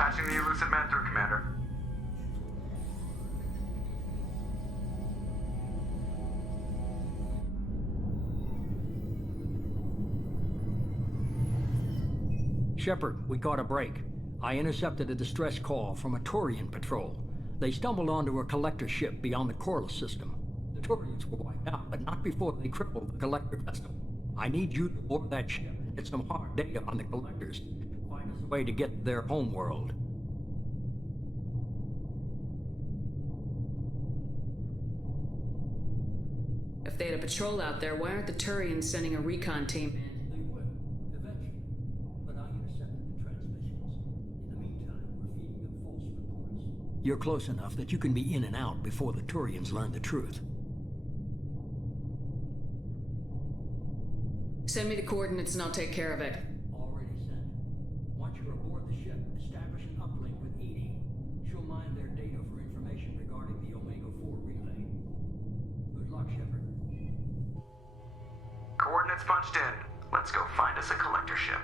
Patching the elusive man through, Commander. Shepard, we caught a break. I intercepted a distress call from a Turian patrol. They stumbled onto a collector ship beyond the Corliss system. The Turians were wiped out, but not before they crippled the collector vessel. I need you to board that ship and get some hard data on the collectors. Find us a way to get to their homeworld. If they had a patrol out there, why aren't the Turians sending a recon team in? They will, eventually. But I intercepted the transmissions. In the meantime, we're feeding them false reports. You're close enough that you can be in and out before the Turians learn the truth. Send me the coordinates and I'll take care of it. Already sent. Once you're aboard the ship, establish an uplink with Edie. She'll mine their data for information regarding the Omega-4 relay. Good luck, Shepard. Coordinates punched in. Let's go find us a collector ship.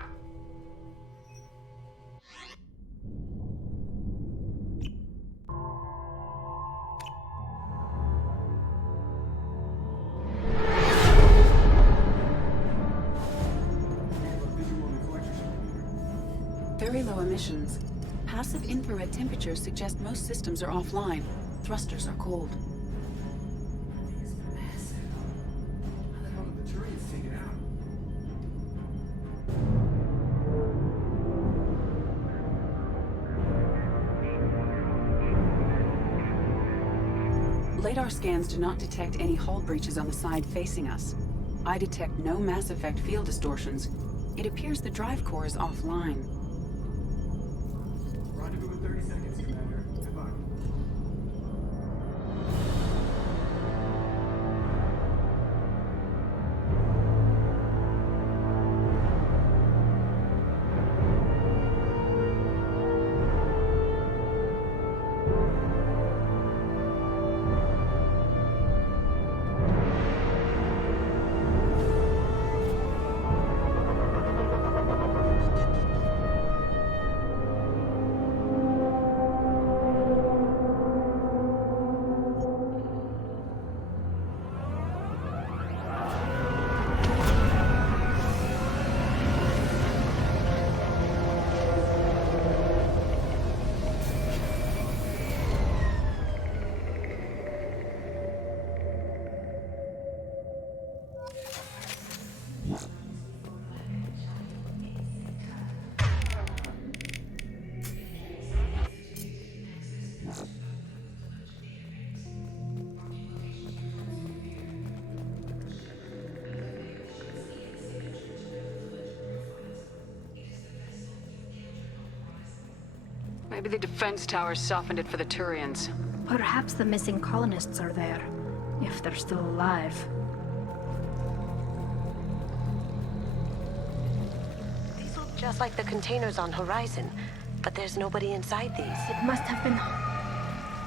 Very low emissions. Passive infrared temperatures suggest most systems are offline. Thrusters are cold. How the hell did the Turians take it out? Radar scans do not detect any hull breaches on the side facing us. I detect no Mass Effect field distortions. It appears the drive core is offline. Rendezvous in 30 seconds, Commander. Good luck. Maybe the defense towers softened it for the Turians. Perhaps the missing colonists are there, if they're still alive. These look just like the containers on Horizon, but there's nobody inside these. It must have been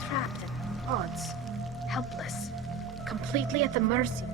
trapped in pods, helpless, completely at the mercy.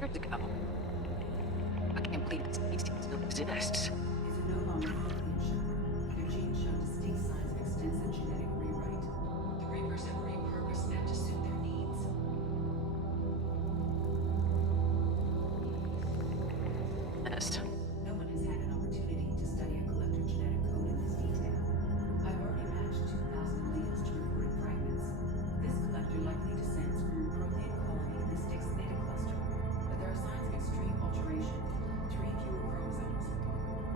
years ago. I can't believe this species still exists. These are no longer alien, Shepard. Their genes show distinct signs of extensive genetic rewrite. The Reapers have repurposed them to suit their needs. No one has had an opportunity to study a collector genetic code in this detail. I've already matched 2,000 alleles to recorded fragments. This collector likely descends from a protein colony in the Styx theta cluster, but there are signs of extreme alteration. 3 fewer chromosomes,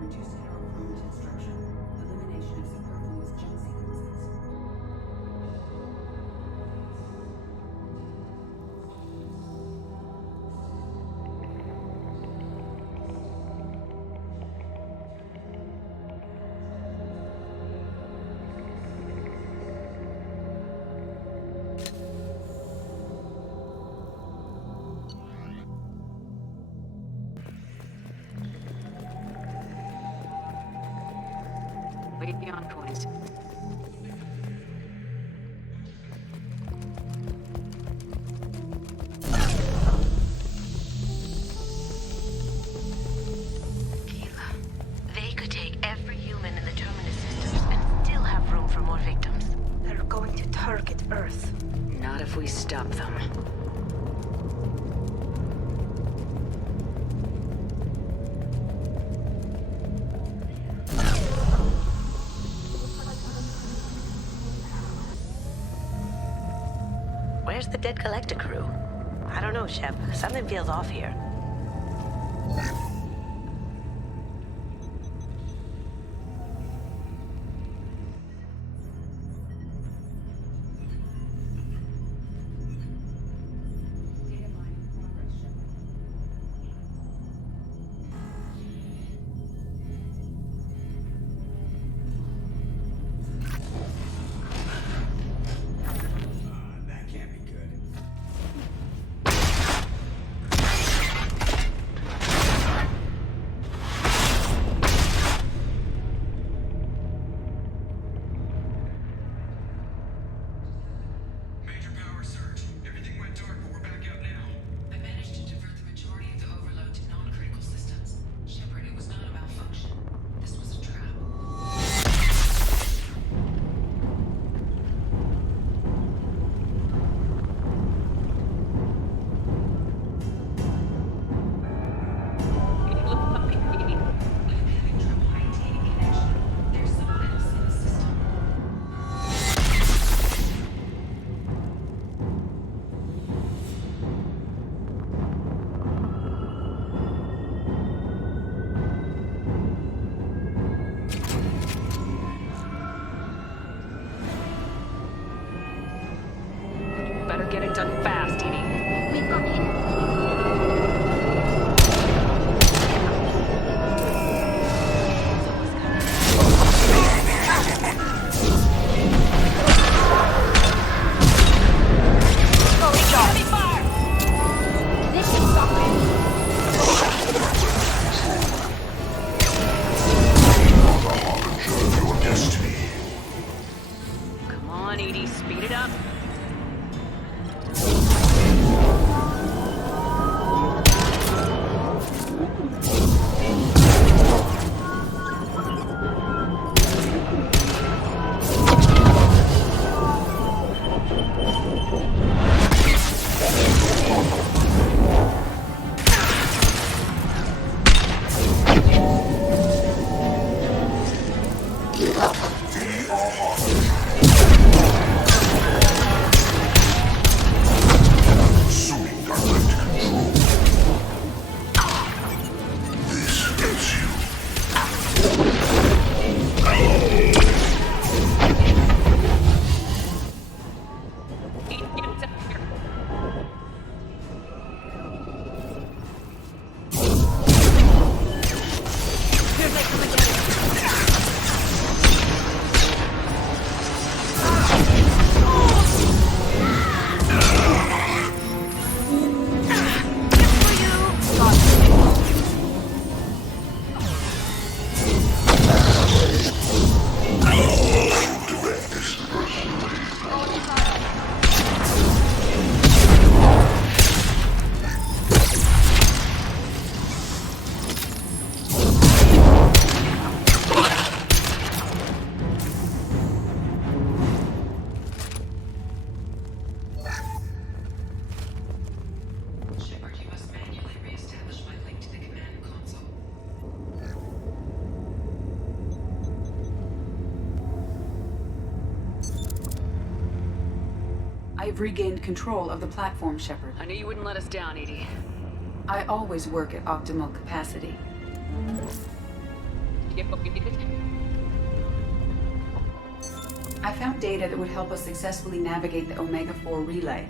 reduced heterochromatin structure, elimination of superfluous gene sequences. Way beyond coins. They could take every human in the Terminus systems and still have room for more victims. They're going to target Earth. Not if we stop them. Where's the dead collector crew? I don't know, Shep. Something feels off here. Data mining in progress, Shepard. That can't be good. Major power surge. Everything went dark, but we're back out now. I managed to divert the majority of the overload to non-critical systems. Shepard, it was not a malfunction. This was a trap. Look up, baby. I'm having trouble maintaining connection. There's someone else in the system. Better get it done fast, Edie. We've got him. This is something. Your destiny. Come on, Edie, speed it up. have regained control of the platform, Shepard. I knew you wouldn't let us down, Edie. I always work at optimal capacity. Get what we needed? I found data that would help us successfully navigate the Omega-4 relay.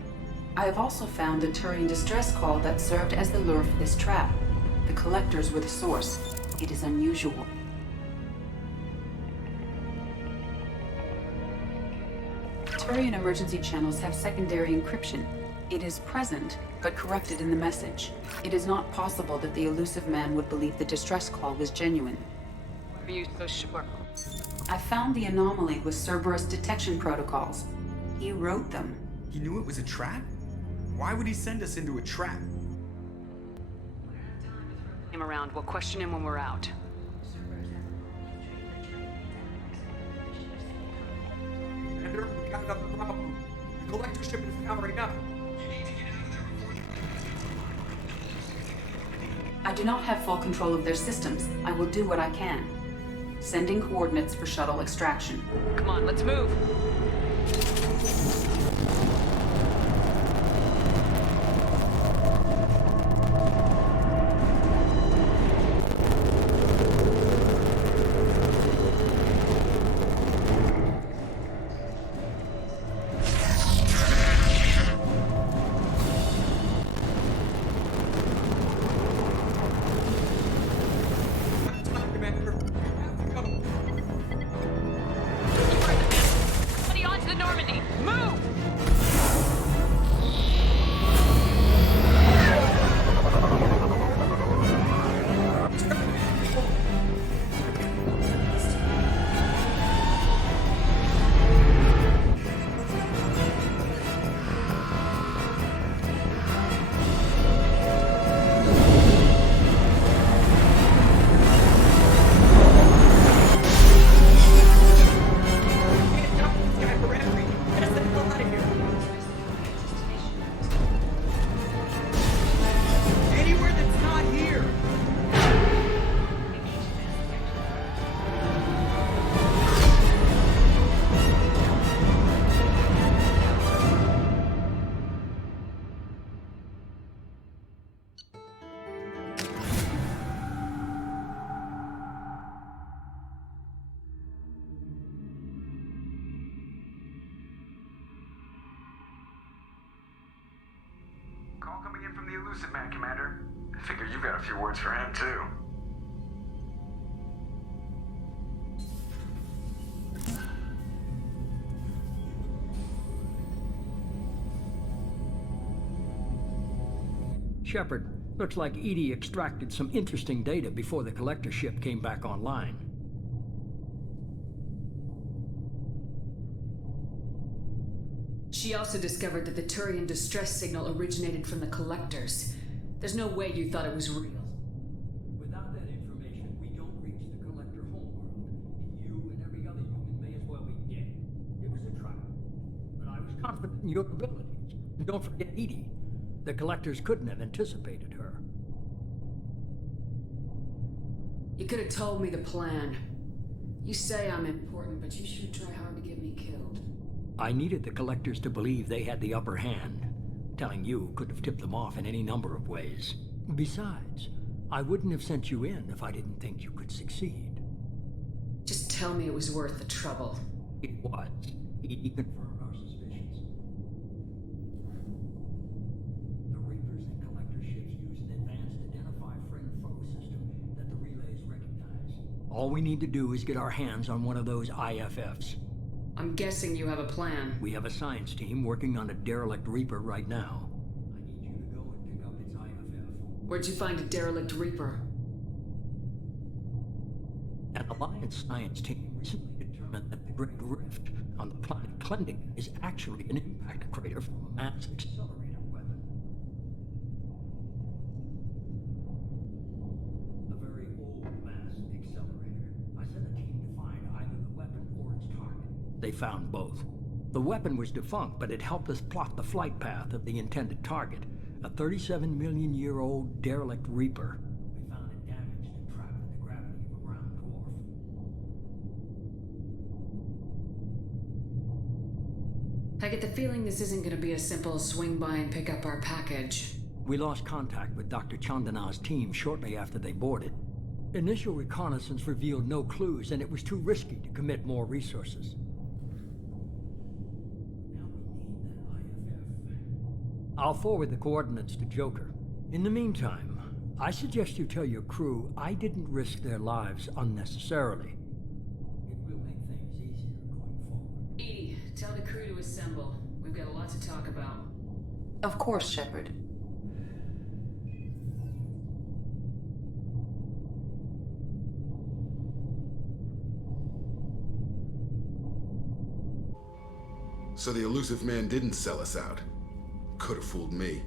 I have also found a Turian distress call that served as the lure for this trap. The collectors were the source. It is unusual. Turian emergency channels have secondary encryption. It is present, but corrupted in the message. It is not possible that the elusive man would believe the distress call was genuine. Why are you so sure? I found the anomaly with Cerberus detection protocols. He wrote them. He knew it was a trap? Why would he send us into a trap? Him around. We'll question him when we're out. Commander, we got another problem. The collector ship is powering up. I do not have full control of their systems. I will do what I can. Sending coordinates for shuttle extraction. Come on, let's move. Commander, we have to go. Buddy, on to the Normandy. Move! Anywhere that's not here! Call coming in from the elusive man, Commander. I figure you've got a few words for him, too. Shepard, looks like Edie extracted some interesting data before the collector ship came back online. She also discovered that the Turian distress signal originated from the collectors. There's no way you thought it was real. Without that information, we don't reach the collector homeworld. And you and every other human may as well be dead. It was a trap. But I was confident in your abilities. And don't forget Edie. The collectors couldn't have anticipated her. You could have told me the plan. You say I'm important, but you sure try hard to get me killed. I needed the collectors to believe they had the upper hand. Telling you could have tipped them off in any number of ways. Besides, I wouldn't have sent you in if I didn't think you could succeed. Just tell me it was worth the trouble. It was. Edie confirmed our suspicions. The Reapers and collector ships use an advanced identify friend-foe system that the relays recognize. All we need to do is get our hands on one of those IFFs. I'm guessing you have a plan. We have a science team working on a derelict Reaper right now. I need you to go and pick up its IFF. Where'd you find a derelict Reaper? An Alliance science team recently determined that the Great Rift on the planet Klendic is actually an impact crater from a mass accelerator weapon. A very old mass accelerator. I sent a team to find either the weapon or its target. They found both. The weapon was defunct, but it helped us plot the flight path of the intended target, a 37-million-year-old derelict Reaper. We found it damaged and trapped in the gravity of a brown dwarf. I get the feeling this isn't gonna be a simple swing by and pick up our package. We lost contact with Dr. Chandana's team shortly after they boarded. Initial reconnaissance revealed no clues, and it was too risky to commit more resources. Now we need that IFF. I'll forward the coordinates to Joker. In the meantime, I suggest you tell your crew I didn't risk their lives unnecessarily. It will make things easier going forward. Edie, tell the crew to assemble. We've got a lot to talk about. Of course, Shepard. So the elusive man didn't sell us out. Could have fooled me.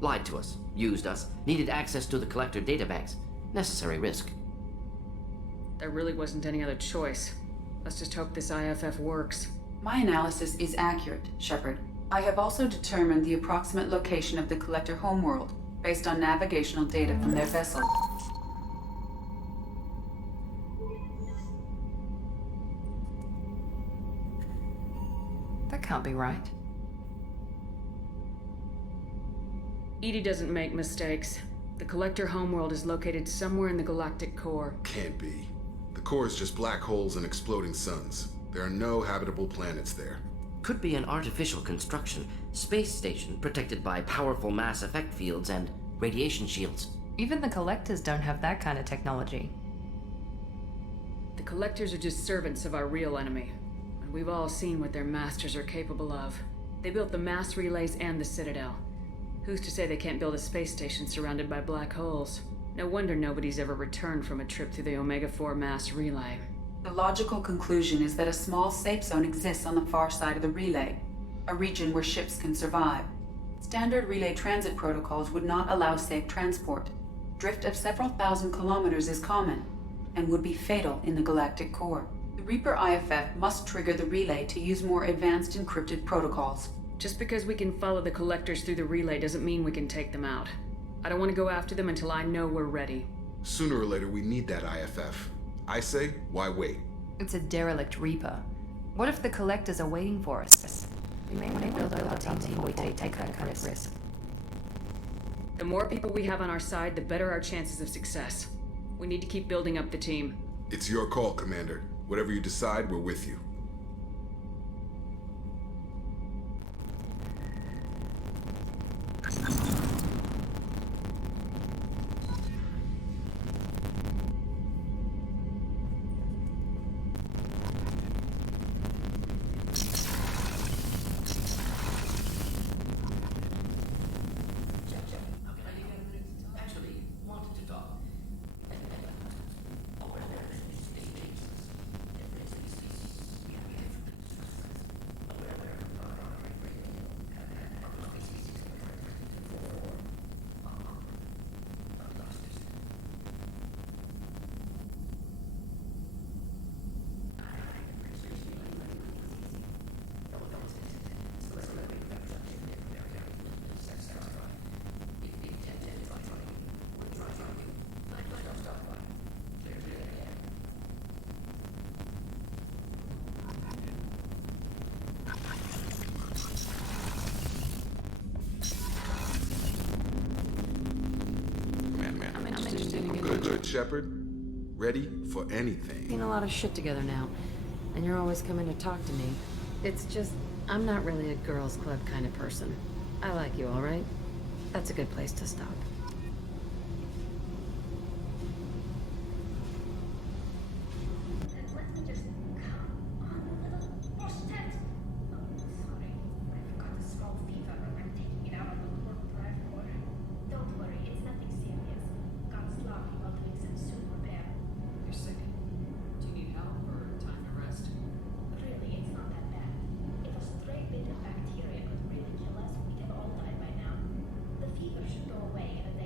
Lied to us, used us, needed access to the collector databanks. Necessary risk. There really wasn't any other choice. Let's just hope this IFF works. My analysis is accurate, Shepard. I have also determined the approximate location of the collector homeworld based on navigational data from their vessel. That can't be right. Edie doesn't make mistakes. The collector homeworld is located somewhere in the galactic core. Can't be. The core is just black holes and exploding suns. There are no habitable planets there. Could be an artificial construction, space station protected by powerful mass effect fields and radiation shields. Even the collectors don't have that kind of technology. The collectors are just servants of our real enemy. And we've all seen what their masters are capable of. They built the mass relays and the Citadel. Who's to say they can't build a space station surrounded by black holes? No wonder nobody's ever returned from a trip through the Omega-4 mass relay. The logical conclusion is that a small safe zone exists on the far side of the relay, a region where ships can survive. Standard relay transit protocols would not allow safe transport. Drift of several thousand kilometers is common, and would be fatal in the galactic core. The Reaper IFF must trigger the relay to use more advanced encrypted protocols. Just because we can follow the collectors through the relay doesn't mean we can take them out. I don't want to go after them until I know we're ready. Sooner or later, we need that IFF. I say, why wait? It's a derelict Reaper. What if the collectors are waiting for us? We may want to build our team before we take that kind of risk. The more people we have on our side, the better our chances of success. We need to keep building up the team. It's your call, Commander. Whatever you decide, we're with you. Good, Shepard. Ready for anything. Seen a lot of shit together now, and you're always coming to talk to me. It's just, I'm not really a girls' club kind of person. I like you, all right? That's a good place to stop. Bacteria could really kill us. We can all die by now. The fever should go away, and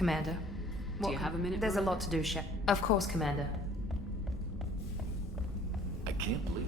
Commander. Do you have a minute, There's a Miranda? lot to do, Shep. Of course, Commander. I can't believe